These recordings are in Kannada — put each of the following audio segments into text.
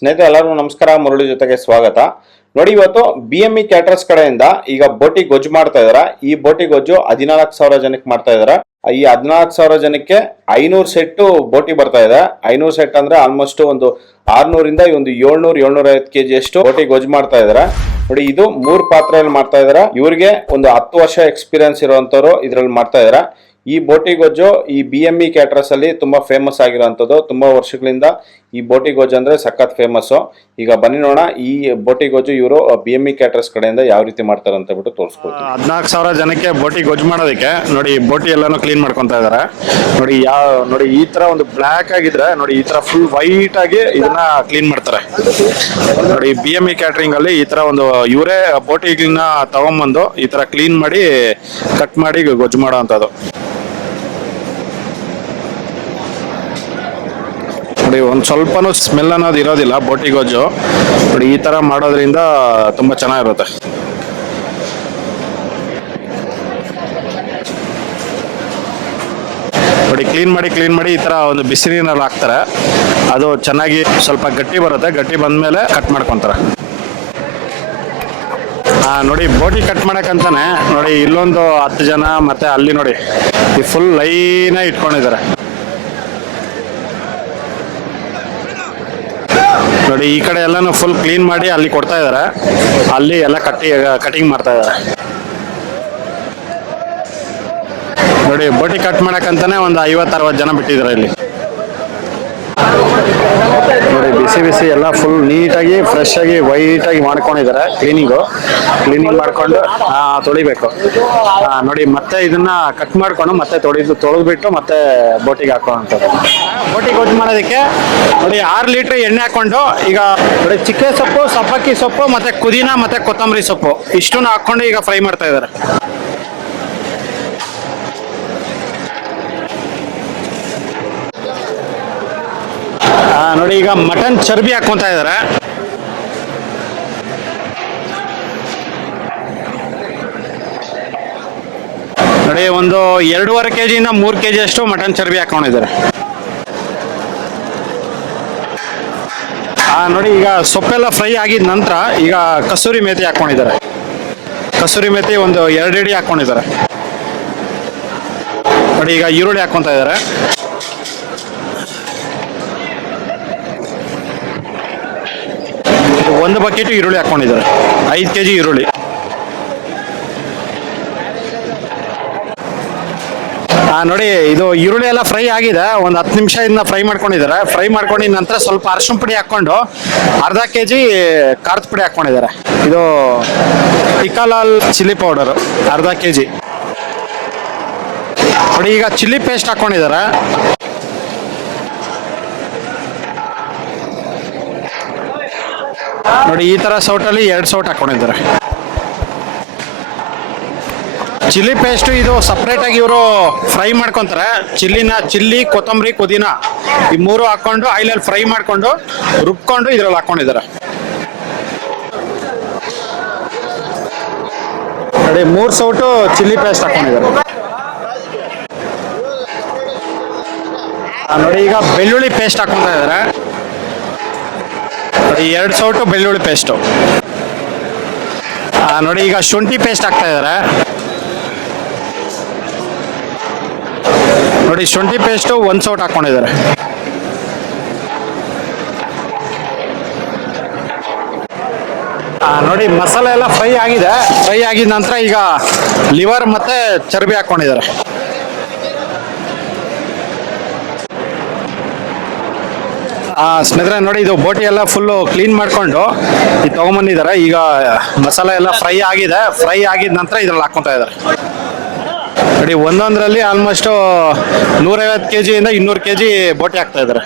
ಸ್ನೇಹಿತರೆ ಎಲ್ಲರಿಗೂ ನಮಸ್ಕಾರ. ಮುರಳಿ ಜೊತೆಗೆ ಸ್ವಾಗತ. ನೋಡಿ, ಇವತ್ತು BME ಕ್ಯಾಟರರ್ಸ್ ಕಡೆಯಿಂದ ಈಗ ಬೋಟಿ ಗೊಜ್ಜು ಮಾಡ್ತಾ ಇದಾರೆ. ಈ ಬೋಟಿ ಗೊಜ್ಜು 14,000 ಜನಕ್ಕೆ ಮಾಡ್ತಾ ಇದಾರೆ. ಈ 14,000 ಜನಕ್ಕೆ 500 ಸೆಟ್ ಬೋಟಿ ಬರ್ತಾ ಇದೆ. 500 ಸೆಟ್ ಅಂದ್ರೆ ಆಲ್ಮೋಸ್ಟ್ ಒಂದು 600 ಇಂದ ಒಂದು 700-750 kg ಅಷ್ಟು ಬೋಟಿ ಗೊಜ್ಜು ಮಾಡ್ತಾ ಇದಾರೆ. ನೋಡಿ, ಇದು 3 ಪಾತ್ರೆಯಲ್ಲಿ ಮಾಡ್ತಾ ಇದಾರೆ. ಇವ್ರಿಗೆ ಒಂದು 10 ವರ್ಷ ಎಕ್ಸ್ಪೀರಿಯನ್ಸ್ ಇರುವಂತವ್ರು ಇದ್ರಲ್ಲಿ ಮಾಡ್ತಾ ಇದಾರೆ. ಈ ಬೋಟಿ ಗೊಜ್ಜು ಈ BME ಕ್ಯಾಟರರ್ಸ್ ಅಲ್ಲಿ ತುಂಬಾ ಫೇಮಸ್ ಆಗಿರುವಂತದ್ದು. ತುಂಬಾ ವರ್ಷಗಳಿಂದ ಈ ಬೋಟಿ ಗೊಜ್ಜು ಅಂದ್ರೆ ಸಖತ್ ಫೇಮಸ್. ಈಗ ಬನ್ನಿ ನೋಡೋಣ ಈ ಬೋಟಿ ಗೊಜ್ಜು ಇವರು BME ಕ್ಯಾಟರರ್ಸ್ ಕಡೆಯಿಂದ ಯಾವ ರೀತಿ ಮಾಡ್ತಾರೆ ಅಂತ ಬಿಟ್ಟು ತೋರಿಸ್ಕೊಡ್ತೀನಿ. 14,000 ಜನಕ್ಕೆ ಬೋಟಿ ಗೊಜ್ಜು ಮಾಡೋದಕ್ಕೆ ನೋಡಿ ಬೋಟಿ ಎಲ್ಲಾನು ಕ್ಲೀನ್ ಮಾಡ್ಕೊಂತ ಇದಾರೆ. ನೋಡಿ ಈ ತರ ಒಂದು ಬ್ಲಾಕ್ ಆಗಿದ್ರೆ ನೋಡಿ ಈ ತರ ಫುಲ್ ವೈಟ್ ಆಗಿ ಇದನ್ನ ಕ್ಲೀನ್ ಮಾಡ್ತಾರೆ. ನೋಡಿ BME ಕ್ಯಾಟರಿಂಗ್ ಅಲ್ಲಿ ಈ ತರ ಒಂದು ಇವರೇ ಬೋಟಿಗಳನ್ನ ತಗೊಂಡ್ಬಂದು ಈ ತರ ಕ್ಲೀನ್ ಮಾಡಿ ಕಟ್ ಮಾಡಿ ಗೊಜ್ಜು ಮಾಡೋ ಅಂತದ್ದು. ನೋಡಿ ಒಂದ್ ಸ್ವಲ್ಪನೂ ಸ್ಮೆಲ್ ಅನ್ನೋದು ಇರೋದಿಲ್ಲ ಬೋಟಿ ಗೊಜ್ಜು. ನೋಡಿ ಈ ತರ ಮಾಡೋದ್ರಿಂದ ತುಂಬಾ ಚೆನ್ನಾಗಿರುತ್ತೆ. ನೋಡಿ ಕ್ಲೀನ್ ಮಾಡಿ ಈ ತರ ಒಂದು ಬಿಸಿ ನೀರಲ್ಲಿ ಹಾಕ್ತಾರೆ. ಅದು ಚೆನ್ನಾಗಿ ಸ್ವಲ್ಪ ಗಟ್ಟಿ ಬರುತ್ತೆ. ಗಟ್ಟಿ ಬಂದ್ಮೇಲೆ ಕಟ್ ಮಾಡ್ಕೊಂತಾರೆ. ನೋಡಿ ಬೋಟಿ ಕಟ್ ಮಾಡಕ್ಕಂತಾನೆ ನೋಡಿ ಇಲ್ಲೊಂದು 10 ಜನ ಮತ್ತೆ ಅಲ್ಲಿ ನೋಡಿ ಈ ಫುಲ್ ಲೈನ್ ಇಟ್ಕೊಂಡಿದ್ದಾರೆ. ನೋಡಿ ಈ ಕಡೆ ಎಲ್ಲಾನು ಫುಲ್ ಕ್ಲೀನ್ ಮಾಡಿ ಅಲ್ಲಿ ಕೊಡ್ತಾ ಇದಾರೆ. ಅಲ್ಲಿ ಎಲ್ಲ ಕಟಿಂಗ್ ಮಾಡ್ತಾ ಇದಾರೆ. ನೋಡಿ ಬೋಟಿ ಕಟ್ ಮಾಡಕ್ಕಂತಾನೆ ಒಂದು 50-60 ಜನ ಬಿಟ್ಟಿದ್ದಾರೆ ಇಲ್ಲಿ. ನೋಡಿ ಬಿಸಿ ಎಲ್ಲ ಫುಲ್ ನೀಟಾಗಿ ಫ್ರೆಶ್ ಆಗಿ ವೈಟ್ ಆಗಿ ಮಾಡ್ಕೊಂಡಿದ್ದಾರೆ. ಕ್ಲೀನಿಂಗ್ ಮಾಡ್ಕೊಂಡು ತೊಳಿಬೇಕು. ನೋಡಿ ಮತ್ತೆ ಇದನ್ನ ಕಟ್ ಮಾಡ್ಕೊಂಡು ಮತ್ತೆ ತೊಳೆದ್ಬಿಟ್ಟು ಮತ್ತೆ ಬೋಟಿಗೆ ಹಾಕೋಂಥದ್ದು. ಬೋಟಿ ಗೊಜ್ಜು ಮಾಡೋದಕ್ಕೆ ನೋಡಿ 6 ಲೀಟರ್ ಎಣ್ಣೆ ಹಾಕೊಂಡು ಈಗ ನೋಡಿ ಚಿಕ್ಕೆ ಸೊಪ್ಪು, ಸಬ್ಬಕ್ಕಿ ಸೊಪ್ಪು ಮತ್ತೆ ಪುದೀನ ಮತ್ತೆ ಕೊತ್ತಂಬರಿ ಸೊಪ್ಪು ಇಷ್ಟನ್ನು ಹಾಕೊಂಡು ಈಗ ಫ್ರೈ ಮಾಡ್ತಾ ಇದ್ದಾರೆ. ನೋಡಿ ಈಗ ಮಟನ್ ಚರ್ಬಿ ಹಾಕೊಂತ ಇದಾರೆ. ನೋಡಿ ಒಂದು 2.5 kg ಇಂದ 3 kg ಅಷ್ಟು ಮಟನ್ ಚರ್ಬಿ ಹಾಕೊಂಡಿದ್ದಾರೆ. ನೋಡಿ ಈಗ ಸೊಪ್ಪೆಲ್ಲ ಫ್ರೈ ಆಗಿದ ನಂತರ ಈಗ ಕಸೂರಿ ಮೇಥಿ ಹಾಕೊಂಡಿದ್ದಾರೆ. ಕಸೂರಿ ಮೇಥಿ ಒಂದು 2 ಹಿಡಿ ಹಾಕೊಂಡಿದ್ದಾರೆ. ನೋಡಿ ಈಗ ಈರುಳ್ಳಿ ಹಾಕೊಂತ ಇದ್ದಾರೆ. ಒಂದು ಬಕೆಟ್ ಈರುಳ್ಳಿ ಹಾಕೊಂಡಿದ್ದಾರೆ. 5 kg ಈರುಳ್ಳಿ. ನೋಡಿ ಇದು ಈರುಳ್ಳಿ ಎಲ್ಲ ಫ್ರೈ ಆಗಿದೆ. ಒಂದು 10 ನಿಮಿಷ ಇದನ್ನ ಫ್ರೈ ಮಾಡ್ಕೊಂಡಿದ್ದಾರೆ. ಫ್ರೈ ಮಾಡ್ಕೊಂಡಿದ ನಂತರ ಸ್ವಲ್ಪ ಅರಶಿನ ಪುಡಿ ಹಾಕೊಂಡು ಅರ್ಧ kg ಖಾರದ ಪುಡಿ ಹಾಕೊಂಡಿದ್ದಾರೆ. ಇದು ಟಿಕ್ಕಾಲಾಲ್ ಚಿಲ್ಲಿ ಪೌಡರ್ ಅರ್ಧ kg. ನೋಡಿ ಈಗ ಚಿಲ್ಲಿ ಪೇಸ್ಟ್ ಹಾಕೊಂಡಿದ್ದಾರೆ. ನೋಡಿ ಈ ತರ ಸೌಟಲ್ಲಿ 2 ಸೌಟ್ ಹಾಕೊಂಡಿದ್ದಾರೆ. ಚಿಲ್ಲಿ ಪೇಸ್ಟ್ ಇದು ಸಪ್ರೇಟ್ ಆಗಿ ಇವರು ಫ್ರೈ ಮಾಡ್ಕೊಂತಾರೆ. ಚಿಲ್ಲಿ, ಕೊತ್ತಂಬರಿ, ಪುದೀನ ಈ 3 ಹಾಕೊಂಡು ಆಯಿಲಲ್ಲಿ ಫ್ರೈ ಮಾಡ್ಕೊಂಡು ರುಬ್ಕೊಂಡು ಇದ್ರಲ್ಲಿ ಹಾಕೊಂಡಿದ್ದಾರೆ. ನೋಡಿ 3 ಸೌಟು ಚಿಲ್ಲಿ ಪೇಸ್ಟ್ ಹಾಕೊಂಡಿದ್ದಾರೆ. ನೋಡಿ ಈಗ ಬೆಳ್ಳುಳ್ಳಿ ಪೇಸ್ಟ್ ಹಾಕೊಂತ ಇದ್ದಾರೆ. 2 ಸೌಟು ಬೆಳ್ಳುಳ್ಳಿ ಪೇಸ್ಟು. ನೋಡಿ ಈಗ ಶುಂಠಿ ಪೇಸ್ಟ್ ಹಾಕ್ತಾ ಇದ್ದಾರೆ. ನೋಡಿ ಶುಂಠಿ ಪೇಸ್ಟು 1 ಸೌಟ್ ಹಾಕೊಂಡಿದ್ದಾರೆ. ನೋಡಿ ಮಸಾಲೆ ಎಲ್ಲ ಫ್ರೈ ಆಗಿದೆ. ಫ್ರೈ ಆಗಿದ ನಂತರ ಈಗ ಲಿವರ್ ಮತ್ತೆ ಚರ್ಬಿ ಹಾಕೊಂಡಿದ್ದಾರೆ. ಸ್ನೇಹಿತರೆ ನೋಡಿ ಇದು ಬೋಟಿ ಎಲ್ಲ ಫುಲ್ಲು ಕ್ಲೀನ್ ಮಾಡ್ಕೊಂಡು ಇದು ತಗೊಂಬಂದಿದ್ದಾರೆ. ಈಗ ಮಸಾಲೆ ಎಲ್ಲ ಫ್ರೈ ಆಗಿದೆ. ಫ್ರೈ ಆಗಿದ ನಂತರ ಇದ್ರಲ್ಲಿ ಹಾಕ್ಕೊಂತ ಇದ್ದಾರೆ. ನೋಡಿ ಒಂದೊಂದರಲ್ಲಿ ಆಲ್ಮೋಸ್ಟ್ 150 kg ಇಂದ 200 kg ಬೋಟಿ ಹಾಕ್ತಾ ಇದ್ದಾರೆ.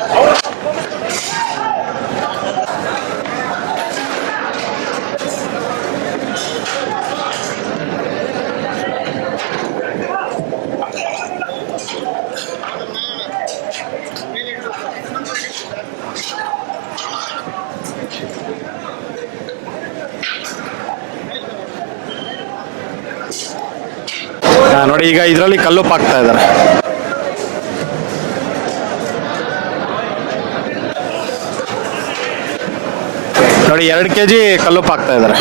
ನೋಡಿ ಈಗ ಇದರಲ್ಲಿ ಕಲ್ಲುಪ್ಪು ಹಾಕ್ತಾ ಇದ್ದಾರೆ. ನೋಡಿ 2 kg ಕಲ್ಲುಪ್ಪು ಹಾಕ್ತಾ ಇದ್ದಾರೆ.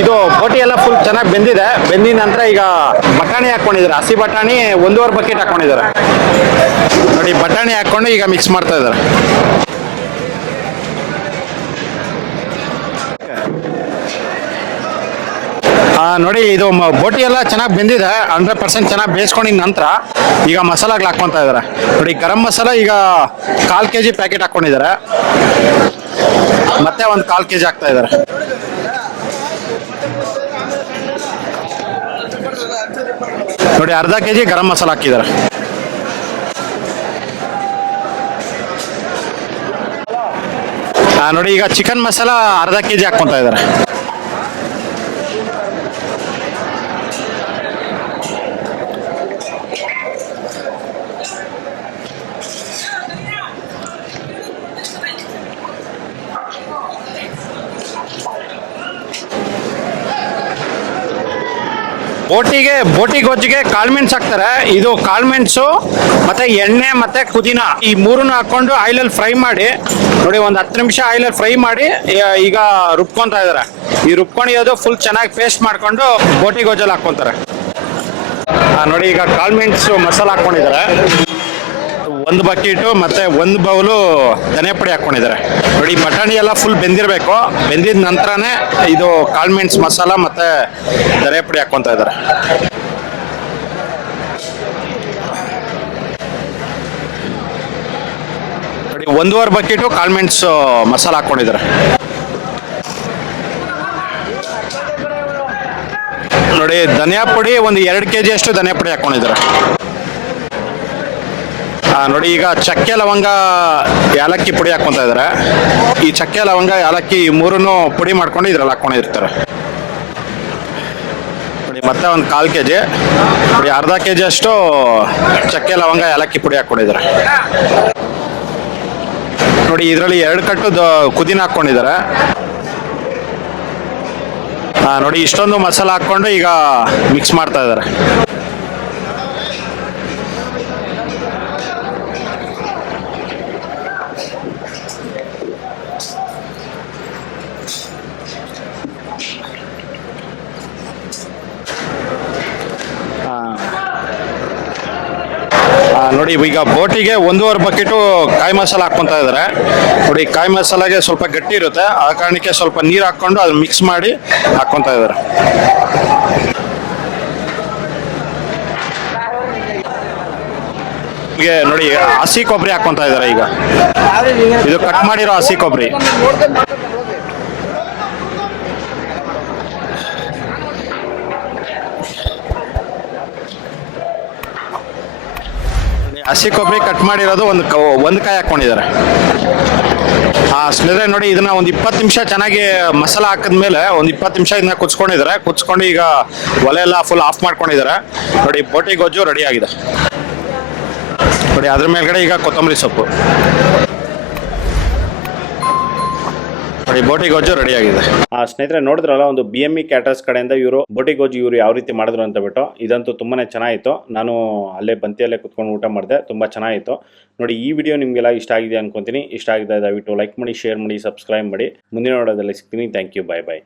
ಇದು ಬೋಟಿ ಎಲ್ಲ ಫುಲ್ ಚೆನ್ನಾಗಿ ಬೆಂದಿದೆ. ಬೆಂದಿದ ನಂತರ ಈಗ ಬಟಾಣಿ ಹಾಕೊಂಡಿದ್ದಾರೆ. ಹಸಿ ಬಟಾಣಿ 1.5 ಬಕೆಟ್ ಹಾಕೊಂಡಿದ್ದಾರೆ. ನೋಡಿ ಬಟಾಣಿ ಹಾಕೊಂಡು ಈಗ ಮಿಕ್ಸ್ ಮಾಡ್ತಾ ಇದ್ದಾರೆ. ನೋಡಿ ಇದು ಬೋಟಿ ಎಲ್ಲ ಚೆನ್ನಾಗಿ ಬೆಂದಿದೆ. 100% ಚೆನ್ನಾಗಿ ಬೇಯಿಸ್ಕೊಂಡಿದ ನಂತರ ಈಗ ಮಸಾಲಾಗಳು ಹಾಕ್ಕೊತಾ ಇದ್ದಾರೆ. ನೋಡಿ ಗರಂ ಮಸಾಲ ಈಗ 1/4 kg ಪ್ಯಾಕೆಟ್ ಹಾಕೊಂಡಿದ್ದಾರೆ. ಮತ್ತೆ ಒಂದು 1/4 kg ಹಾಕ್ತಾ ಇದ್ದಾರೆ. ನೋಡಿ ಅರ್ಧ kg ಗರಂ ಮಸಾಲ ಹಾಕಿದ್ದಾರೆ. ನೋಡಿ ಈಗ ಚಿಕನ್ ಮಸಾಲ ಅರ್ಧ kg ಹಾಕ್ಕೊಂತ ಇದ್ದಾರೆ. ಬೋಟಿ ಗೊಜ್ಜಿಗೆ ಕಾಳುಮೆಣಸು ಹಾಕ್ತಾರೆ. ಇದು ಕಾಳುಮೆಣಸು ಮತ್ತೆ ಎಣ್ಣೆ ಮತ್ತೆ ಪುದೀನ ಈ ಮೂರನ್ನು ಹಾಕೊಂಡು ಆಯಿಲಲ್ಲಿ ಫ್ರೈ ಮಾಡಿ ನೋಡಿ ಒಂದು 10 ನಿಮಿಷ ಆಯಿಲಲ್ಲಿ ಫ್ರೈ ಮಾಡಿ ಈಗ ರುಬ್ಕೊಂತ ಇದ್ದಾರೆ. ಈ ರುಬ್ಕೊಂಡಿರೋದು ಫುಲ್ ಚೆನ್ನಾಗಿ ಪೇಸ್ಟ್ ಮಾಡ್ಕೊಂಡು ಬೋಟಿ ಗೊಜ್ಜಲ್ಲಿ ಹಾಕ್ಕೊಂತಾರೆ. ನೋಡಿ ಈಗ ಕಾಳುಮೆಣಸು ಮಸಾಲ ಹಾಕೊಂಡಿದ್ದಾರೆ. 1 ಬಕೆಟು ಮತ್ತೆ 1 ಬೌಲು ಧನಿಯಾ ಪುಡಿ ಹಾಕೊಂಡಿದ್ದಾರೆ. ನೋಡಿ ಬಟಾಣಿ ಎಲ್ಲ ಫುಲ್ ಬೆಂದಿರಬೇಕು. ಬೆಂದಿದ ನಂತರನೇ ಇದು ಕಾಳುಮೆಣಸು ಮಸಾಲ ಮತ್ತೆ ಧನಿಯಾ ಪುಡಿ ಹಾಕ್ಕೊಂತ ಇದ್ದಾರೆ. ನೋಡಿ 1.5 ಬಕೆಟು ಕಾಳುಮೆಣಸು ಮಸಾಲ ಹಾಕೊಂಡಿದ್ದಾರೆ. ನೋಡಿ ಧನಿಯಾ ಪುಡಿ ಒಂದು 2 kg ಅಷ್ಟು ಧನಿಯಾ ಪುಡಿ ಹಾಕೊಂಡಿದ್ದಾರೆ. ನೋಡಿ ಈಗ ಚಕ್ಕೆ ಲವಂಗ ಏಲಕ್ಕಿ ಪುಡಿ ಹಾಕ್ಕೊಂತ ಇದ್ದಾರೆ. ಈ ಚಕ್ಕೆ ಲವಂಗ ಏಲಕ್ಕಿ ಮೂರನ್ನು ಪುಡಿ ಮಾಡ್ಕೊಂಡು ಇದ್ರಲ್ಲಿ ಹಾಕೊಂಡಿರ್ತಾರೆ. ನೋಡಿ ಮತ್ತೆ ಒಂದು 1/4 kg ನೋಡಿ ಅರ್ಧ kg ಅಷ್ಟು ಚಕ್ಕೆ ಲವಂಗ ಏಲಕ್ಕಿ ಪುಡಿ ಹಾಕೊಂಡಿದ್ದಾರೆ. ನೋಡಿ ಇದರಲ್ಲಿ 2 ಕಟ್ಟು ಪುದೀನ ಹಾಕೊಂಡಿದ್ದಾರೆ. ನೋಡಿ ಇಷ್ಟೊಂದು ಮಸಾಲ ಹಾಕೊಂಡು ಈಗ ಮಿಕ್ಸ್ ಮಾಡ್ತಾ ಇದ್ದಾರೆ. ನೋಡಿ ಈಗ ಬೋಟಿಗೆ 1.5 ಬಕೆಟು ಕಾಯಿ ಮಸಾಲ ಹಾಕ್ಕೊಂತ ಇದ್ದಾರೆ. ನೋಡಿ ಕಾಯಿ ಮಸಾಲಾಗೆ ಸ್ವಲ್ಪ ಗಟ್ಟಿ ಇರುತ್ತೆ. ಆ ಕಾರಣಕ್ಕೆ ಸ್ವಲ್ಪ ನೀರು ಹಾಕ್ಕೊಂಡು ಅದನ್ನ ಮಿಕ್ಸ್ ಮಾಡಿ ಹಾಕ್ಕೊಂತ ಇದ್ದಾರೆ. ಈಗ ನೋಡಿ ಹಸಿ ಕೊಬ್ಬರಿ ಹಾಕ್ಕೊಂತ ಇದ್ದಾರೆ. ಈಗ ಇದು ಕಟ್ ಮಾಡಿರೋ ಹಸಿ ಕೊಬ್ಬರಿ. ಹಸಿ ಕೊಬ್ಬರಿ ಕಟ್ ಮಾಡಿರೋದು ಒಂದು ಕಾಯಿ ಹಾಕೊಂಡಿದ್ದಾರೆ. ಸ್ನೇಹಿತರೆ ನೋಡಿ ಇದನ್ನ ಒಂದು 20 ನಿಮಿಷ ಚೆನ್ನಾಗಿ ಮಸಾಲ ಹಾಕಿದ್ಮೇಲೆ ಒಂದು 20 ನಿಮಿಷ ಇದನ್ನ ಕುಚ್ಕೊಂಡಿದ್ದಾರೆ. ಕುಚ್ಕೊಂಡು ಈಗ ಒಲೆ ಎಲ್ಲ ಫುಲ್ ಆಫ್ ಮಾಡ್ಕೊಂಡಿದ್ದಾರೆ. ನೋಡಿ ಬೋಟಿ ಗೊಜ್ಜು ರೆಡಿ ಆಗಿದೆ. ನೋಡಿ ಅದ್ರ ಮೇಲ್ಗಡೆ ಈಗ ಕೊತ್ತಂಬರಿ ಸೊಪ್ಪು. ನೋಡಿ ಬೋಟಿ ಗೊಜ್ಜು ರೆಡಿ ಆಗಿದೆ. ಸ್ನೇಹಿತರೆ ನೋಡಿದ್ರಲ್ಲ, ಒಂದು BME ಕ್ಯಾಟರ್ಸ್ ಕಡೆಯಿಂದ ಇವರು ಬೋಟಿ ಗೊಜ್ಜು ಇವರು ಯಾವ ರೀತಿ ಮಾಡಿದ್ರು ಅಂತ ಬಿಟ್ಟು. ಇದಂತೂ ತುಂಬಾನೇ ಚೆನ್ನಾಗಿತ್ತು. ನಾನು ಅಲ್ಲೇ ಬಂತಿಯಲ್ಲೇ ಕುತ್ಕೊಂಡು ಊಟ ಮಾಡಿದೆ. ತುಂಬಾ ಚೆನ್ನಾಗಿತ್ತು. ನೋಡಿ ಈ ವಿಡಿಯೋ ನಿಮಗೆಲ್ಲ ಇಷ್ಟ ಆಗಿದೆ ಅನ್ಕೊಂತೀನಿ. ಇಷ್ಟ ಆಗಿದೆ ದಯವಿಟ್ಟು ಲೈಕ್ ಮಾಡಿ, ಶೇರ್ ಮಾಡಿ, ಸಬ್ಸ್ಕ್ರೈಬ್ ಮಾಡಿ. ಮುಂದಿನ ವಿಡಿಯೋದಲ್ಲಿ ಸಿಗ್ತೀನಿ. Thank you. Bye bye.